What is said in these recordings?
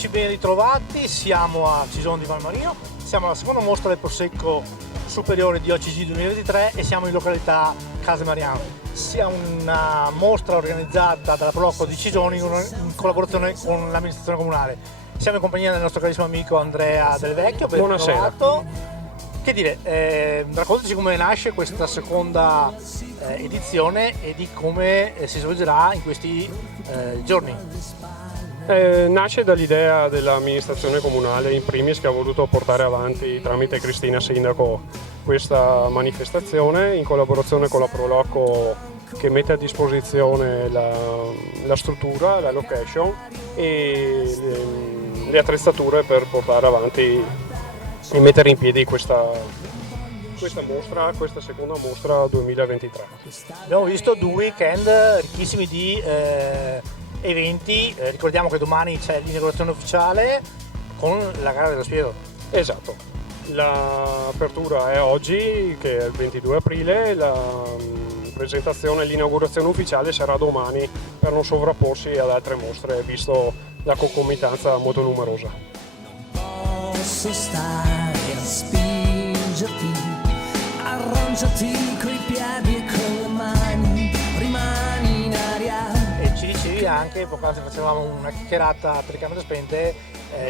amici, ben ritrovati, siamo a Cison di Valmarino, siamo alla seconda mostra del Prosecco Superiore di OCG 2023 e siamo in località Case Mariano. Sia una mostra organizzata dalla Proloco di Cison in collaborazione con l'amministrazione comunale. Siamo in compagnia del nostro carissimo amico Andrea Del Vecchio, ben Buonasera. trovato. Che dire, raccontaci come nasce questa seconda edizione e di come si svolgerà in questi giorni. Nasce dall'idea dell'amministrazione comunale in primis, che ha voluto portare avanti tramite Cristina Sindaco questa manifestazione in collaborazione con la Proloco, che mette a disposizione la struttura, la location e le attrezzature per portare avanti e mettere in piedi questa mostra, questa seconda mostra 2023. Abbiamo visto 2 weekend ricchissimi di eventi, ricordiamo che domani c'è l'inaugurazione ufficiale con la gara dello spiedo. Esatto, l'apertura è oggi, che è il 22 aprile, la presentazione e l'inaugurazione ufficiale sarà domani per non sovrapporsi ad altre mostre, visto la concomitanza molto numerosa. Posso stare a spingerti, arrangiati coi piedi e con le mani, rimani in aria. E ci dicevi anche, poc'anzi facevamo una chiacchierata per le camere spente,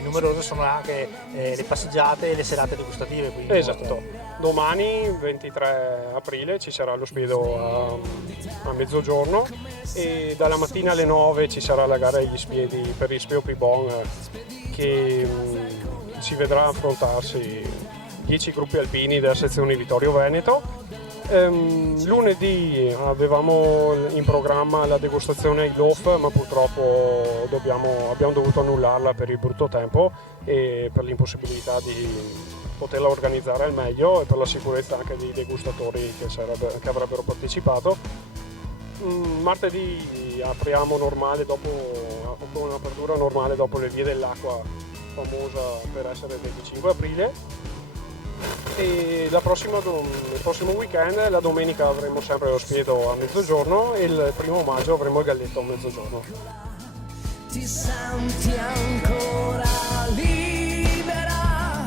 numerose sono anche le passeggiate e le serate degustative. Quindi Esatto, domani 23 aprile ci sarà lo spiedo a mezzogiorno e dalla mattina alle 9 ci sarà la gara degli spiedi per il Speo Pibon, che si vedrà affrontarsi 10 gruppi alpini della sezione Vittorio Veneto. Lunedì avevamo in programma la degustazione ai loaf, ma purtroppo abbiamo dovuto annullarla per il brutto tempo e per l'impossibilità di poterla organizzare al meglio e per la sicurezza anche dei degustatori che avrebbero partecipato. Martedì apriamo normale con un'apertura normale dopo le vie dell'acqua, famosa per essere il 25 aprile. E il prossimo weekend, la domenica avremo sempre lo spiedo a mezzogiorno e il 1° maggio avremo il galletto a mezzogiorno. Ti senti ancora libera,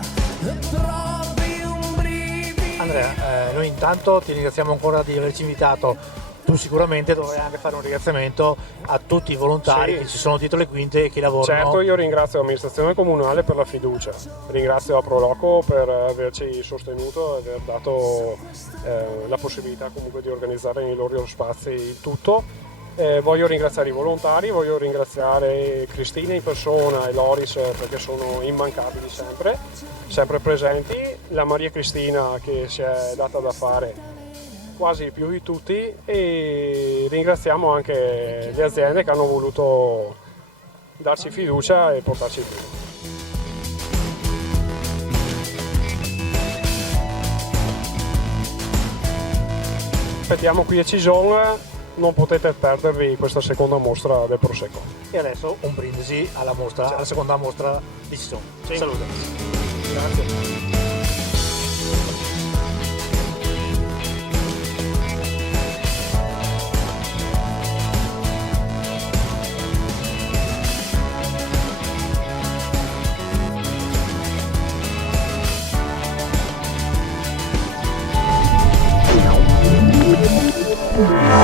provi un brivido. Andrea, noi intanto ti ringraziamo ancora di averci invitato. Tu sicuramente dovrai anche fare un ringraziamento a tutti i volontari che ci sono dietro le quinte e che lavorano. Certo, io ringrazio l'amministrazione comunale per la fiducia, ringrazio la Proloco per averci sostenuto e aver dato la possibilità comunque di organizzare nei loro spazi il tutto. Voglio ringraziare i volontari, voglio ringraziare Cristina in persona e Loris perché sono immancabili sempre presenti, la Maria Cristina che si è data da fare quasi più di tutti, e ringraziamo anche le aziende che hanno voluto darci fiducia e portarci qui. Aspettiamo qui a Cison, non potete perdervi questa seconda mostra del Prosecco. E adesso un brindisi alla seconda mostra di Cison. Sì. Salute. Grazie. Yeah.